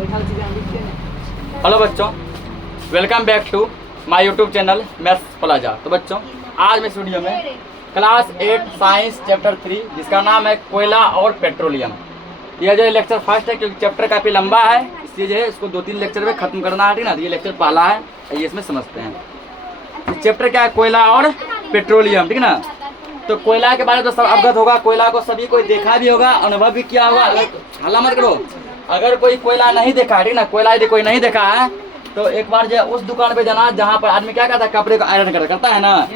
Hello बच्चों, welcome back to my YouTube channel Maths Plaza. तो बच्चों, आज मैं इस वीडियो में क्लास 8 साइंस चैप्टर 3 जिसका नाम है कोयला और पेट्रोलियम, यह जो लेक्चर फर्स्ट है क्योंकि चैप्टर काफ़ी लंबा है, इसलिए जो है इसको 2-3 लेक्चर में खत्म करना है, ठीक ना। ये लेक्चर पहला है, ये इसमें समझते हैं। तो चैप्टर क्या है? कोयला और पेट्रोलियम, ठीक ना। तो कोयला के बारे में तो सब अवगत होगा, कोयला को सभी कोई देखा भी होगा, अनुभव भी किया होगा। हल्ला मत करो, अगर कोई कोयला नहीं देखा है, ठीक ना, कोयला यदि कोई नहीं देखा है तो एक बार जो उस दुकान पे जाना जहाँ पर आदमी क्या करता है, कपड़े को आयरन करता है ना।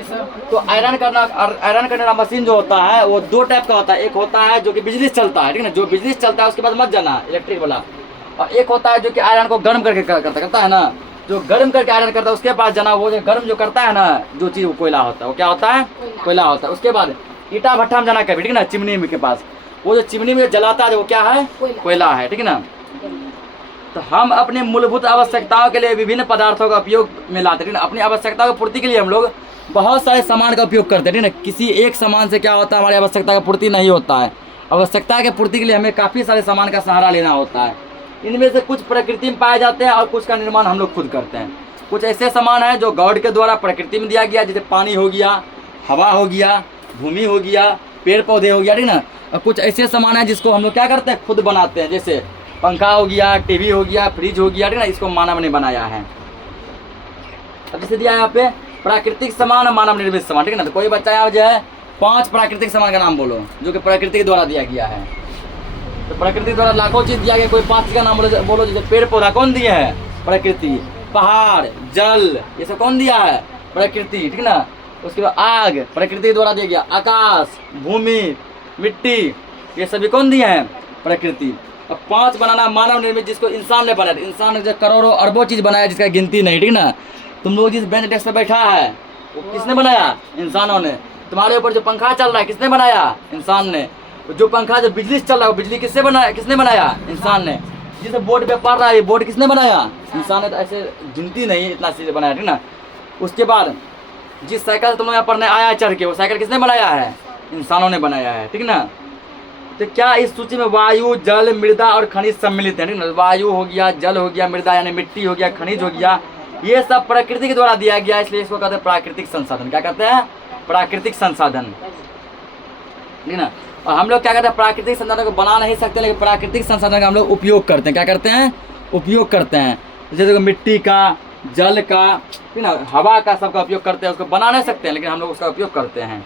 तो आयरन करने वाला मशीन जो होता है वो 2 टाइप का होता है। एक होता है जो कि बिजली से चलता है, ठीक ना, जो बिजली से चलता है उसके बाद मत जाना, इलेक्ट्रिक वाला। और एक होता है जो कि आयरन को गर्म करके करता है ना, जो गर्म करके आयरन करता है उसके पास जाना। वो जो गर्म जो करता है ना, जो चीज़ वो कोयला होता है, वो क्या होता है? कोयला होता है। उसके बाद ईटा भट्ठा में जाना कभी, ठीक ना, चिमनी के पास, वो जो चिमनी में जलाता है वो क्या है? कोयला है, ठीक ना। तो हम अपने मूलभूत आवश्यकताओं के लिए विभिन्न पदार्थों का उपयोग में लाते हैं। अपनी आवश्यकताओं की पूर्ति के लिए हम लोग बहुत सारे सामान का उपयोग करते हैं, ठीक ना। किसी एक सामान से क्या होता है, हमारी आवश्यकता की पूर्ति नहीं होता है। आवश्यकता की पूर्ति के लिए हमें काफ़ी सारे सामान का सहारा लेना होता है। इनमें से कुछ प्रकृति में पाए जाते हैं और कुछ का निर्माण हम लोग खुद करते हैं। कुछ ऐसे सामान हैं जो गॉड के द्वारा प्रकृति में दिया गया, जैसे पानी हो गया, हवा हो गया, भूमि हो गया, पेड़ पौधे हो गया, ठीक ना। और कुछ ऐसे सामान हैं जिसको हम लोग क्या करते हैं, खुद बनाते हैं, जैसे पंखा हो गया, टीवी हो गया, फ्रिज हो गया, ठीक ना। इसको मानव ने बनाया है। अब जैसे दिया है यहाँ पे प्राकृतिक सामान और मानव निर्मित सामान, ठीक ना। तो कोई बच्चा यहाँ जो है 5 प्राकृतिक सामान का नाम बोलो जो कि प्रकृति के द्वारा दिया गया है। तो प्रकृति द्वारा लाखों चीज दिया गया, कोई 5 चीज का नाम बोलो। जैसे पेड़ पौधा कौन दिया है? प्रकृति। पहाड़, जल, ये सब कौन दिया है? प्रकृति, ठीक ना। उसके बाद आग, प्रकृति द्वारा दिया गया। आकाश, भूमि, मिट्टी, ये सभी कौन दिए हैं? प्रकृति। अब 5 बनाना मानव निर्मित, जिसको इंसान ने बनाया। इंसान ने जो करोड़ों अरबों चीज़ बनाया जिसका गिनती नहीं, ठीक ना। तुम लोग जिस बेंच डेस्क पे बैठा है वो किसने बनाया? इंसानों ने। तुम्हारे ऊपर जो पंखा चल रहा है किसने बनाया? इंसान ने। जो पंखा जो बिजली से चल रहा है वो बिजली किसने बनाया? इंसान ने। जिस बोर्ड पे पढ़ रहा है ये बोर्ड किसने बनाया? इंसान ने। तो ऐसे गिनती नहीं, इतना चीज़ बनाया, ठीक ना। उसके बाद जिस साइकिल से तुम लोग यहाँ पढ़ने आया है चढ़ के, वो साइकिल किसने बनाया है? इंसानों ने बनाया है, ठीक ना। तो क्या इस सूची में वायु, जल, मृदा और खनिज सम्मिलित है, ठीक ना। वायु हो गया, जल हो गया, मृदा यानी मिट्टी हो गया, खनिज हो गया, ये सब प्रकृति के द्वारा दिया गया, इसलिए इसको कहते हैं प्राकृतिक संसाधन। क्या कहते हैं? प्राकृतिक संसाधन, ठीक ना। और हम लोग क्या कहते हैं, प्राकृतिक संसाधन को बना नहीं सकते, लेकिन प्राकृतिक संसाधन का हम लोग उपयोग करते हैं। क्या करते हैं? उपयोग करते हैं। जैसे मिट्टी का, जल का, ठीक ना, हवा का, सबका उपयोग करते हैं। उसको बना नहीं सकते हैं लेकिन हम लोग उसका उपयोग करते हैं।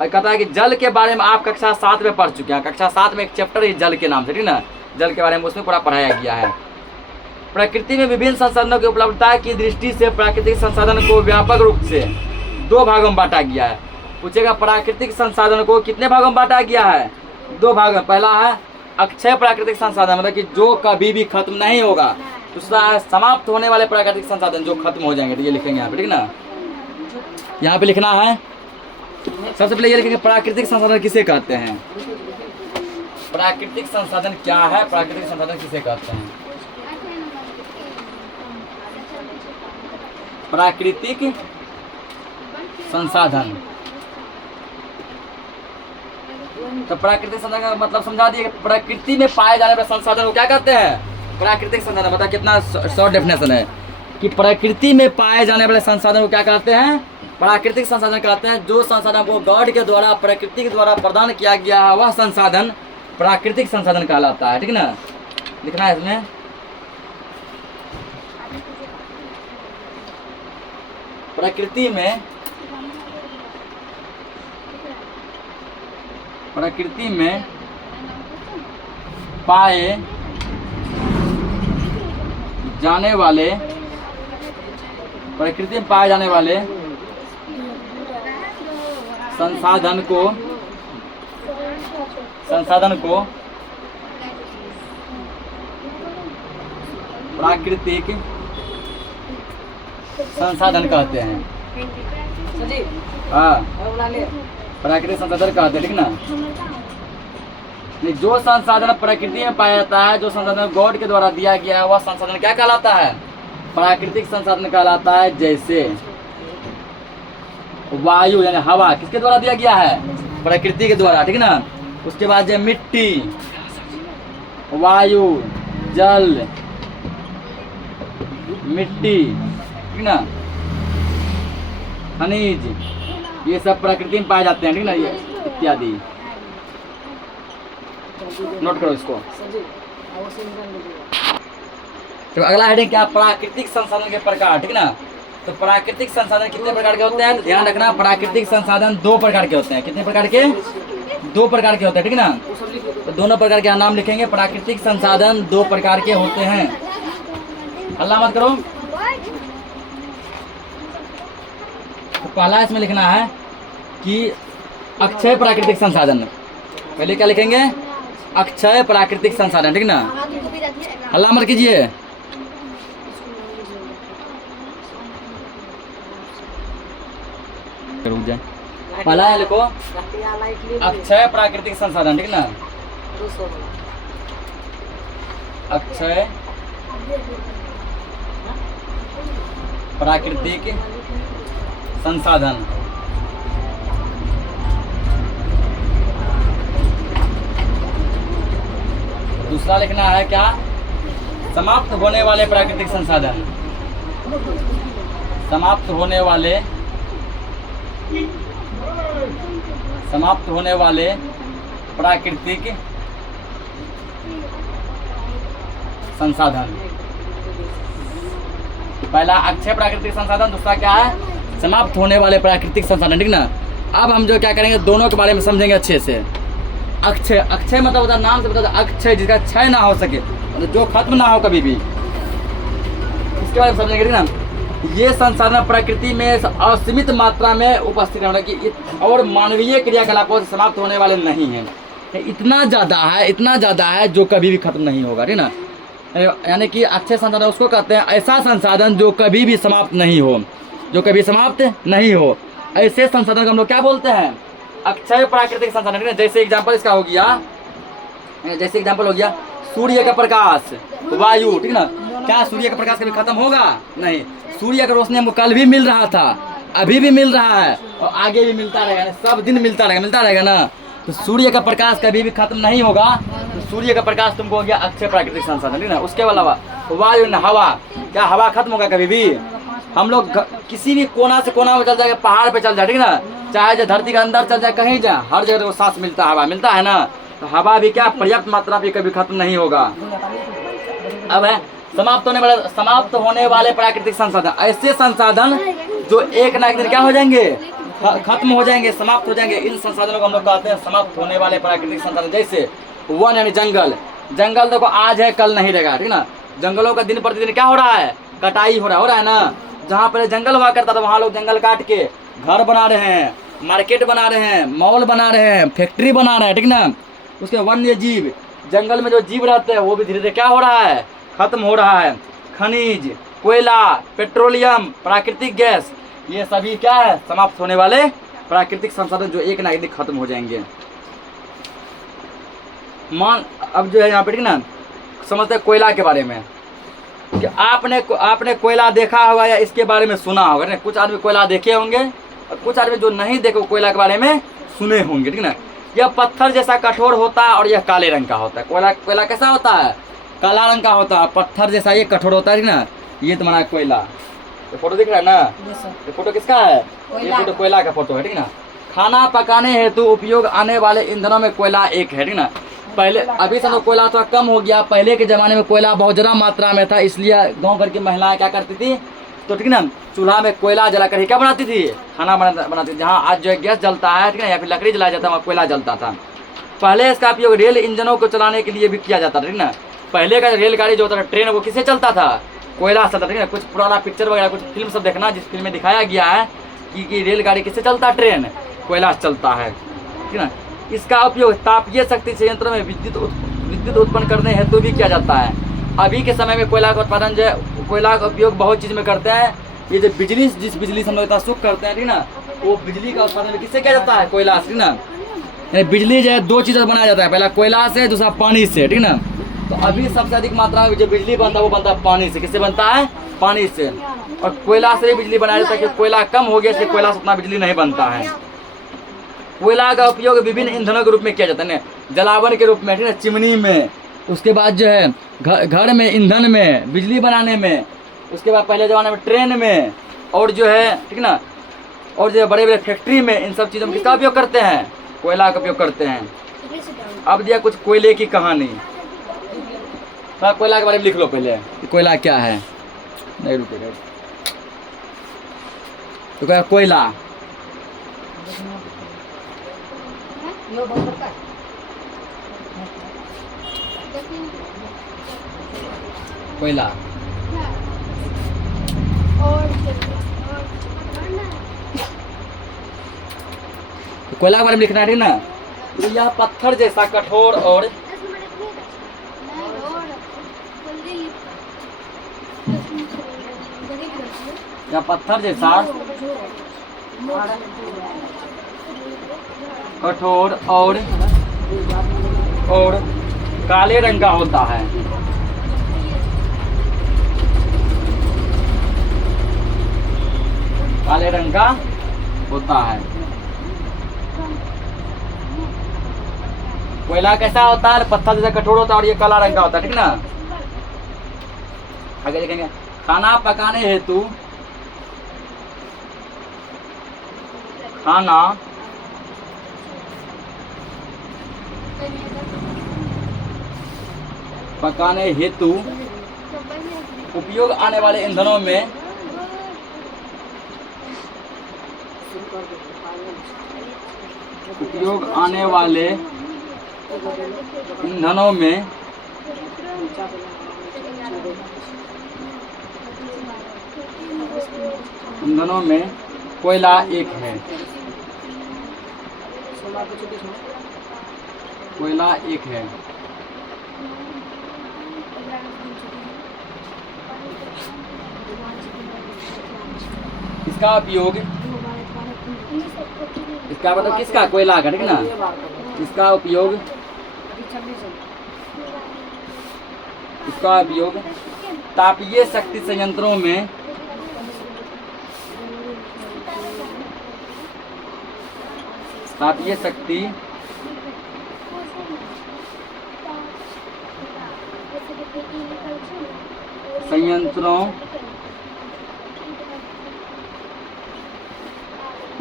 और कहता है कि जल के बारे में आप कक्षा 7 में पढ़ चुके हैं। कक्षा 7 में एक चैप्टर है जल के नाम से, ठीक ना। जल के बारे में उसमें पूरा पढ़ाया गया है। प्रकृति में विभिन्न संसाधनों की उपलब्धता की दृष्टि से प्राकृतिक संसाधन को व्यापक रूप से 2 भागों में बांटा गया है। पूछेगा प्राकृतिक संसाधन को कितने भागों में बांटा गया है? 2 भाग में। पहला है अक्षय प्राकृतिक संसाधन, मतलब कि जो कभी भी खत्म नहीं होगा। दूसरा है समाप्त होने वाले प्राकृतिक संसाधन, जो खत्म हो जाएंगे। तो ये लिखेंगे यहाँ पे, ठीक ना। यहाँ पे लिखना है, सबसे पहले ये लिखेंगे प्राकृतिक संसाधन किसे कहते हैं। प्राकृतिक संसाधन क्या है? प्राकृतिक संसाधन किसे कहते हैं? प्राकृतिक संसाधन। तो प्राकृतिक संसाधन का मतलब समझा दिए। प्रकृति में पाए जाने वाले संसाधन को क्या कहते हैं? प्राकृतिक संसाधन। बता कितना शॉर्ट डेफिनेशन है कि प्रकृति में पाए जाने वाले संसाधन को क्या कहते हैं? प्राकृतिक संसाधन कहते हैं। जो संसाधन को गॉड के द्वारा, प्रकृति के द्वारा प्रदान किया गया है वह संसाधन प्राकृतिक संसाधन कहलाता है, ठीक ना। लिखना है इसमें प्रकृति में पाए जाने वाले, प्रकृति में पाए जाने वाले संसाधन को प्राकृतिक संसाधन कहते हैं। हाँ, प्राकृतिक संसाधन कहते हैं, ठीक ना। जो संसाधन प्रकृति में पाया जाता है, जो संसाधन गॉड के द्वारा दिया गया है, वह संसाधन क्या कहलाता है? प्राकृतिक संसाधन कहलाता है। जैसे वायु यानी हवा किसके द्वारा दिया गया है? प्रकृति के द्वारा, ठीक ना। उसके बाद जो मिट्टी, वायु, जल, मिट्टी, ठीक ना, खनिज, ये सब प्रकृति में पाए जाते हैं, ठीक ना, ये इत्यादि। नोट करो इसको। तो अगला हेडिंग क्या, प्राकृतिक संसाधन के प्रकार, ठीक ना। तो प्राकृतिक संसाधन कितने प्रकार के होते हैं, तो ध्यान रखना, प्राकृतिक संसाधन 2 प्रकार के होते हैं। कितने प्रकार के, 2 प्रकार के होते हैं, ठीक ना। तो दोनों प्रकार के नाम लिखेंगे। प्राकृतिक संसाधन 2 प्रकार के होते हैं। हल्ला मत करो। तो पहला इसमें लिखना है कि अक्षय प्राकृतिक संसाधन। पहले क्या लिखेंगे, अक्षय प्राकृतिक संसाधन, ठीक ना। हल्ला मत कीजिए। रुक जाए। पहला है लिखो अक्षय प्राकृतिक संसाधन, ठीक ना। अक्षय प्राकृतिक संसाधन। दूसरा लिखना है क्या, समाप्त होने वाले प्राकृतिक संसाधन। समाप्त होने वाले प्राकृतिक संसाधन। पहला अक्षय प्राकृतिक संसाधन, दूसरा क्या है, समाप्त होने वाले प्राकृतिक संसाधन, ठीक ना। अब हम जो क्या करेंगे, दोनों के बारे में समझेंगे अच्छे से। अक्षय, अक्षय मतलब होता है, नाम से बता दो, अक्षय जिसका क्षय ना हो सके, मतलब जो खत्म ना हो कभी भी, इसके बारे में समझेंगे, ठीक ना। ये संसाधन प्रकृति में असीमित मात्रा में उपस्थित होने की और मानवीय क्रियाकलापों से समाप्त होने वाले नहीं हैं। इतना ज़्यादा है जो कभी भी खत्म नहीं होगा, ठीक ना। यानी कि अक्षय संसाधन उसको कहते हैं, ऐसा संसाधन जो कभी भी समाप्त नहीं हो, जो कभी समाप्त नहीं हो, ऐसे संसाधन को हम लोग क्या बोलते हैं, अक्षय प्राकृतिक संसाधन, ठीक है। जैसे एग्जाम्पल इसका हो गया, जैसे एग्जाम्पल हो गया सूर्य का प्रकाश, वायु, ठीक ना। क्या सूर्य का प्रकाश कभी खत्म होगा, नहीं। सूर्य का रोशनी हमको कल भी मिल रहा था, अभी भी मिल रहा है और आगे भी मिलता रहेगा, सब दिन मिलता रहेगा ना। तो सूर्य का प्रकाश कभी भी खत्म नहीं होगा। तो सूर्य का प्रकाश तुमको हो गया अक्षय प्राकृतिक संसाधन, ठीक ना। उसके अलावा वायु, हवा, क्या हवा खत्म होगा कभी भी, हम लोग किसी भी कोना से कोना में चल जाएगा, पहाड़ पे चल जाए, ठीक ना, चाहे जो धरती के अंदर चल जाए, कहीं जाए, हर जगह वो सांस मिलता है, हवा मिलता है ना। तो हवा भी क्या पर्याप्त मात्रा में कभी खत्म नहीं होगा। अब है समाप्त होने वाले प्राकृतिक संसाधन, ऐसे संसाधन जो एक ना एक दिन क्या हो जाएंगे, खत्म हो जाएंगे, समाप्त हो जाएंगे। इन संसाधनों को हम लोग कहते हैं समाप्त होने वाले प्राकृतिक संसाधन। जैसे वन यानी जंगल, जंगल देखो आज है कल नहीं रहेगा, ठीक ना। जंगलों का दिन प्रतिदिन क्या हो रहा है, कटाई हो रहा है ना। जहाँ पहले जंगल हुआ करता था वहाँ लोग जंगल काट के घर बना रहे हैं, मार्केट बना रहे हैं, मॉल बना रहे हैं, फैक्ट्री बना रहे हैं, ठीक ना। उसके वन्य जीव, जंगल में जो जीव रहते हैं वो भी धीरे धीरे क्या हो रहा है, खत्म हो रहा है। खनिज, कोयला, पेट्रोलियम, प्राकृतिक गैस, ये सभी क्या है, समाप्त होने वाले प्राकृतिक संसाधन जो एक ना एक दिन खत्म हो जाएंगे। मान अब जो है यहाँ पे, ठीक ना, समझते हैं कोयला के बारे में कि आपने कोयला देखा होगा या इसके बारे में सुना होगा, ना। कुछ आदमी कोयला देखे होंगे और कुछ आदमी जो नहीं देखे कोयला के बारे में सुने होंगे, ठीक ना। यह पत्थर जैसा कठोर होता है और यह काले रंग का होता है। कोयला कैसा होता है, काला रंग का होता है, पत्थर जैसा ये कठोर होता है, ठीक ना। ये तुम्हारा कोयला, ये फोटो दिख रहा है ना, ये फोटो किसका है, ये फोटो कोयला का फोटो है, ठीक ना। खाना पकाने हेतु उपयोग आने वाले ईंधनों में कोयला एक है, ठीक ना। पहले अभी से तो कोयला थोड़ा कम हो गया, पहले के ज़माने में कोयला बहुत ज़्यादा मात्रा में था, इसलिए गांव घर की महिलाएं क्या करती थी, तो ठीक ना, चूल्हा में कोयला जला कर क्या बनाती थी, खाना बनाती थी। जहाँ आज जो है गैस जलता है, ठीक ना, या फिर लकड़ी जलाया जाता है, वहाँ कोयला जलता था। पहले इसका उपयोग रेल इंजनों को चलाने के लिए भी किया जाता था, ठीक ना। पहले का रेलगाड़ी जो होता था, ट्रेन, वो किससे चलता था, कोयला चलता था, ठीक है। कुछ पुराना पिक्चर वगैरह, कुछ फिल्म सब देखना, जिस फिल्म में दिखाया गया है कि रेलगाड़ी किससे चलता है, ट्रेन कोयला चलता है, ठीक है। इसका उपयोग तापीय शक्ति संयंत्र में विद्युत उत्पन्न करने हेतु भी किया जाता है। अभी के समय में कोयला का उत्पादन जो है, कोयला का उपयोग बहुत चीज़ में करते हैं। ये जो जिस बिजली से हम लोग इतना सुख करते हैं, ठीक ना, वो बिजली का उत्पादन किससे किया जाता है, कोयला से, ठीक ना। बिजली जो है 2 चीज़ों से बनाया जाता है, पहला कोयला से, दूसरा पानी से, ठीक ना। तो अभी सबसे अधिक मात्रा में जो बिजली बनता है वो बनता है पानी से। किससे बनता है, पानी से। और कोयला से बिजली बनाया जाता है कि कोयला कम हो गया, इसलिए कोयला से उतना बिजली नहीं बनता है। कोयला का उपयोग विभिन्न ईंधनों के रूप में किया जाता है, जलावन के रूप में, ठीक है, चिमनी में। उसके बाद जो है घर में, ईंधन में, बिजली बनाने में, उसके बाद पहले ज़माने में ट्रेन में, और जो है ठीक ना, और जो बड़े बड़े फैक्ट्री में, इन सब चीज़ों में किसका उपयोग करते हैं? कोयला का उपयोग करते हैं। अब दिया कुछ कोयले की कहानी, तो आप कोयला के बारे में लिख लो पहले कि कोयला क्या है। नहीं रुकेगा तो क्या कोयला, कोयला तो कोयला के बारे में लिखना है ना। तो यह पत्थर जैसा कठोर और यह पत्थर जैसा कठोर और काले रंग का होता है। काले रंग का होता है। कोयला कैसा होता है? पत्थर जैसा कठोर होता है और ये काला रंग का होता है, ठीक ना। आगे देखेंगे, खाना पकाने हेतु खाना पकाने हेतु उपयोग आने वाले ईंधनों में ईंधनों में कोयला एक है। कोयला एक है। इसका उपयोग, इसका मतलब किसका? कोयला का, ठीक ना। इसका उपयोग तापीय शक्ति संयंत्रों में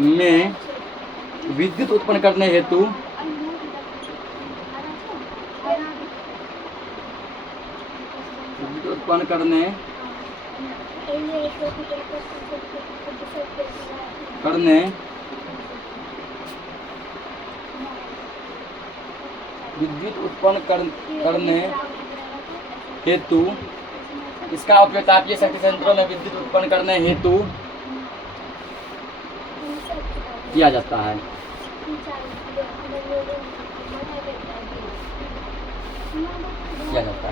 में विद्युत उत्पन्न करने हेतु इसका उपयोग तापीय शक्ति संयंत्रों में विद्युत उत्पन्न करने हेतु किया जाता है।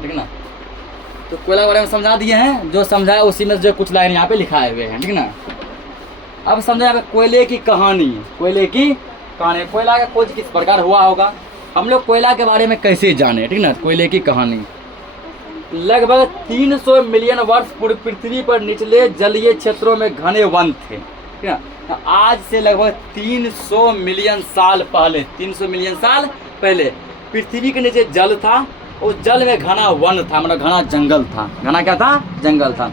ठीक ना। तो कोयला के बारे में समझा दिए हैं, जो समझाया उसी में जो कुछ लाइन यहाँ पे लिखाए हुए हैं, ठीक ना। अब समझा कोयले की कहानी। कोयला का खोज किस प्रकार हुआ होगा, हम लोग कोयला के बारे में कैसे जाने, ठीक ना। कोयले की कहानी, लगभग 300 मिलियन वर्ष पूर्व पृथ्वी पर निचले जलीय क्षेत्रों में घने वन थे, ठीक ना। आज से लगभग 300 मिलियन साल पहले, 300 मिलियन साल पहले पृथ्वी के नीचे जल था। उस जल में घना वन था, मतलब घना जंगल था। घना क्या था? जंगल था।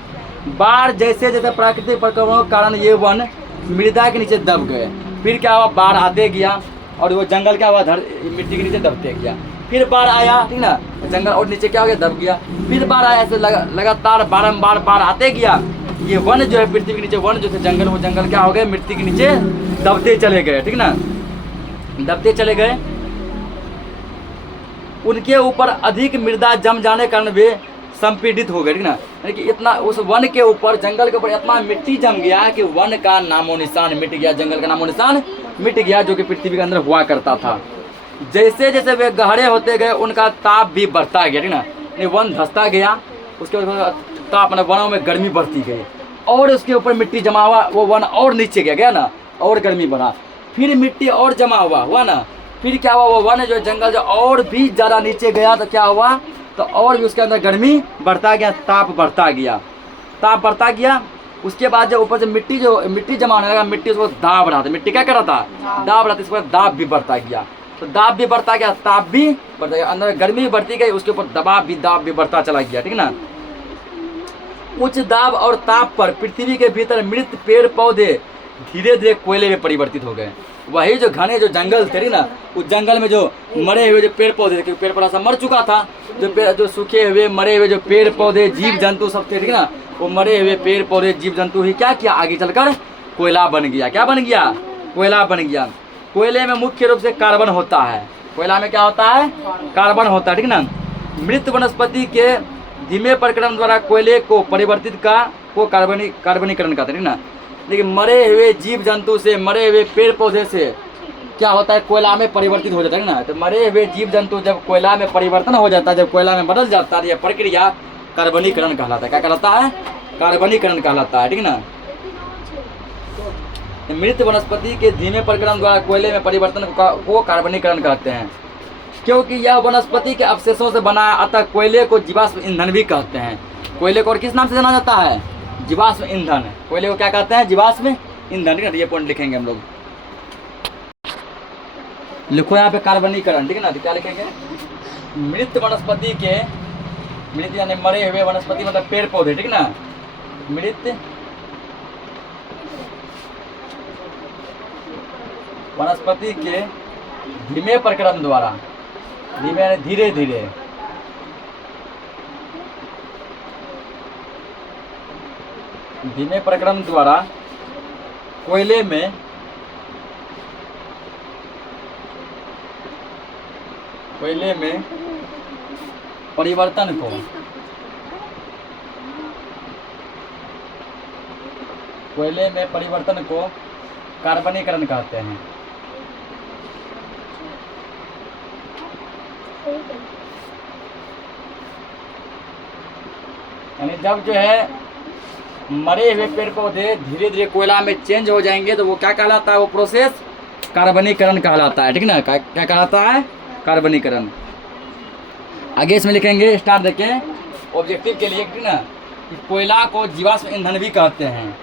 बाढ़ जैसे जैसे प्राकृतिक प्रकोपों के कारण ये वन मृदा के नीचे दब गए। फिर क्या हुआ? बाढ़ आते गया और वो जंगल क्या हुआ? मिट्टी के नीचे दबते गया। फिर बाढ़ आया, ठीक ना, जंगल और नीचे क्या हो गया? दब गया। फिर बाढ़ आया, ऐसे लगातार बारंबार बाढ़ आते गया। ये वन जो है पृथ्वी के नीचे, वन जो थे जंगल, वो जंगल क्या हो गए? मिट्टी के नीचे दबते चले गए, ठीक ना। दबते चले गए। उनके ऊपर अधिक मृदा जम जाने कारण वे संपीड़ित हो गए, ठीक ना। यानी कि इतना उस वन के ऊपर, जंगल के ऊपर इतना मिट्टी जम गया कि वन का नामो निशान मिट गया, जंगल का नामो निशान मिट गया, जो कि पृथ्वी के अंदर हुआ करता था। जैसे जैसे वे गहरे होते गए उनका ताप भी बढ़ता गया, ठीक ना। यानी वन धंसता गया, उसके बाद ताप, मतलब वनों में गर्मी बढ़ती गई और उसके ऊपर मिट्टी जमा हुआ, वो वन और नीचे गया ना, और गर्मी बढ़ा। फिर मिट्टी और जमा हुआ ना, फिर क्या हुआ? वो वन जो जंगल जो और भी ज़्यादा नीचे गया, तो क्या हुआ? तो और भी उसके अंदर गर्मी बढ़ता गया, ताप बढ़ता गया। उसके बाद जो ऊपर से मिट्टी जमा होने लगा, मिट्टी उसको दाब रहा था। मिट्टी क्या कर रहा था? दाब रहा था। इस पर दाब भी बढ़ता गया। तो दाब भी बढ़ता गया, ताप भी बढ़ता गया, अंदर गर्मी भी बढ़ती गई, उसके ऊपर दाब भी बढ़ता चला गया, ठीक ना। उच्च दाब और ताप पर पृथ्वी के भीतर मृत पेड़ पौधे धीरे धीरे कोयले में परिवर्तित हो गए। वही जो घने जो जंगल थे ना, उस जंगल में जो मरे हुए जो पेड़ पौधे थे, क्योंकि पेड़ पौधा सब मर चुका था, जो सूखे हुए मरे हुए जो पेड़ पौधे जीव जंतु सब थे, ठीक ना, वो मरे हुए पेड़ पौधे जीव जंतु ही क्या किया, आगे चलकर कोयला बन गया। क्या बन गया, कोयला बन गया। कोयले में मुख्य रूप से कार्बन होता है। कोयला में क्या होता है, कार्बन होता है, ठीक ना। मृत वनस्पति के धीमे प्रक्रम द्वारा कोयले को परिवर्तित को कार्बनीकरण कहते हैं, ठीक ना। लेकिन मरे हुए जीव जंतु से, मरे हुए पेड़ पौधे से क्या होता है, कोयला में परिवर्तित हो जाता है ना। तो मरे हुए जीव जंतु जब कोयला में परिवर्तन हो जाता है, जब कोयला में बदल जाता है, यह प्रक्रिया कार्बनीकरण कहलाता है। क्या कहलाता है, कार्बनीकरण कहलाता है, ठीक ना। मृत वनस्पति के धीमे प्रक्रम द्वारा कोयले में परिवर्तन को कार्बनीकरण कहते हैं, क्योंकि यह वनस्पति के अवशेषों से बना है, अतः कोयले को जीवाश्म ईंधन भी कहते हैं। कोयले को और किस नाम से जाना जाता है, जीवाश्म ईंधन। कोयले को क्या कहते हैं, जीवाश्म ईंधन, ठीक है। ये पॉइंट लिखेंगे हम लोग, लिखो यहाँ पे कार्बनीकरण, ठीक है ना। तो क्या लिखेंगे, मृत वनस्पति के, मृत यानी मरे हुए वनस्पति मतलब पेड़ पौधे, ठीक ना। मृत वनस्पति के धीमे प्रक्रम द्वारा, धीमे यानी धीरे धीरे, धीमे प्रक्रम द्वारा कोयले में परिवर्तन को कार्बनीकरण कहते हैं। यानी जब जो है मरे हुए पेड़ पौधे धीरे धीरे कोयला में चेंज हो जाएंगे तो वो क्या कहलाता है, वो प्रोसेस कार्बनीकरण कहलाता है, ठीक ना। क्या कहलाता है, कार्बनीकरण। आगे इसमें लिखेंगे, स्टार देखें ऑब्जेक्टिव के लिए, ठीक ना, कि कोयला को जीवाश्म ईंधन भी कहते हैं।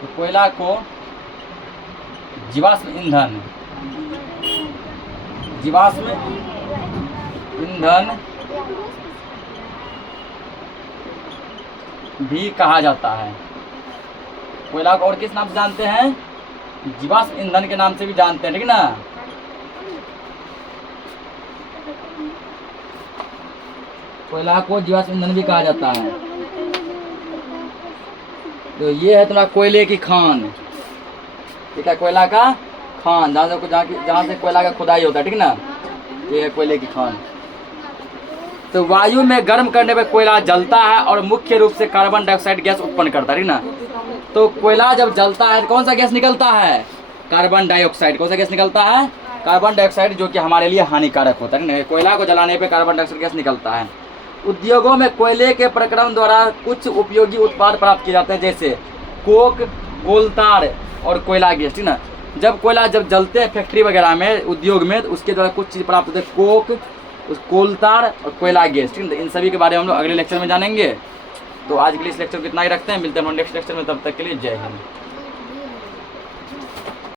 तो कोयला को जीवाश्म ईंधन, जीवाश्म ईंधन भी कहा जाता है। कोयला को और किस नाम से जानते हैं, जीवाश्म ईंधन के नाम से भी जानते हैं, ठीक ना। कोयला को जीवाश्म ईंधन भी कहा जाता है। तो ये है तुम्हारा कोयले की खान, ठीक है, कोयला का खान, जहाँ से कोयला का खुदाई होता है, ठीक ना। ये है कोयले की खान। तो वायु में गर्म करने पर कोयला जलता है और मुख्य रूप से कार्बन डाइऑक्साइड गैस उत्पन्न करता है, ठीक ना। तो कोयला जब जलता है तो कौन सा गैस निकलता है, कार्बन डाइऑक्साइड। कौन सा गैस निकलता है, कार्बन डाइऑक्साइड, जो कि हमारे लिए हानिकारक होता है। कोयला को जलाने पे कार्बन डाइऑक्साइड गैस निकलता है। उद्योगों में कोयले के प्रक्रम द्वारा कुछ उपयोगी उत्पाद प्राप्त किए जाते हैं, जैसे कोक, कोलतार और कोयला गैस, ठीक ना। जब कोयला जब जलते हैं फैक्ट्री वगैरह में, उद्योग में, तो उसके द्वारा कुछ चीज़ प्राप्त होते हैं, कोक, कोलतार और कोयला गैस, ठीक है। इन सभी के बारे में हम लोग अगले लेक्चर में जानेंगे। तो आज के लिए इस लेक्चर को इतना ही रखते हैं, मिलते हैं हम नेक्स्ट लेक्चर में, तब तक के लिए जय हिंद।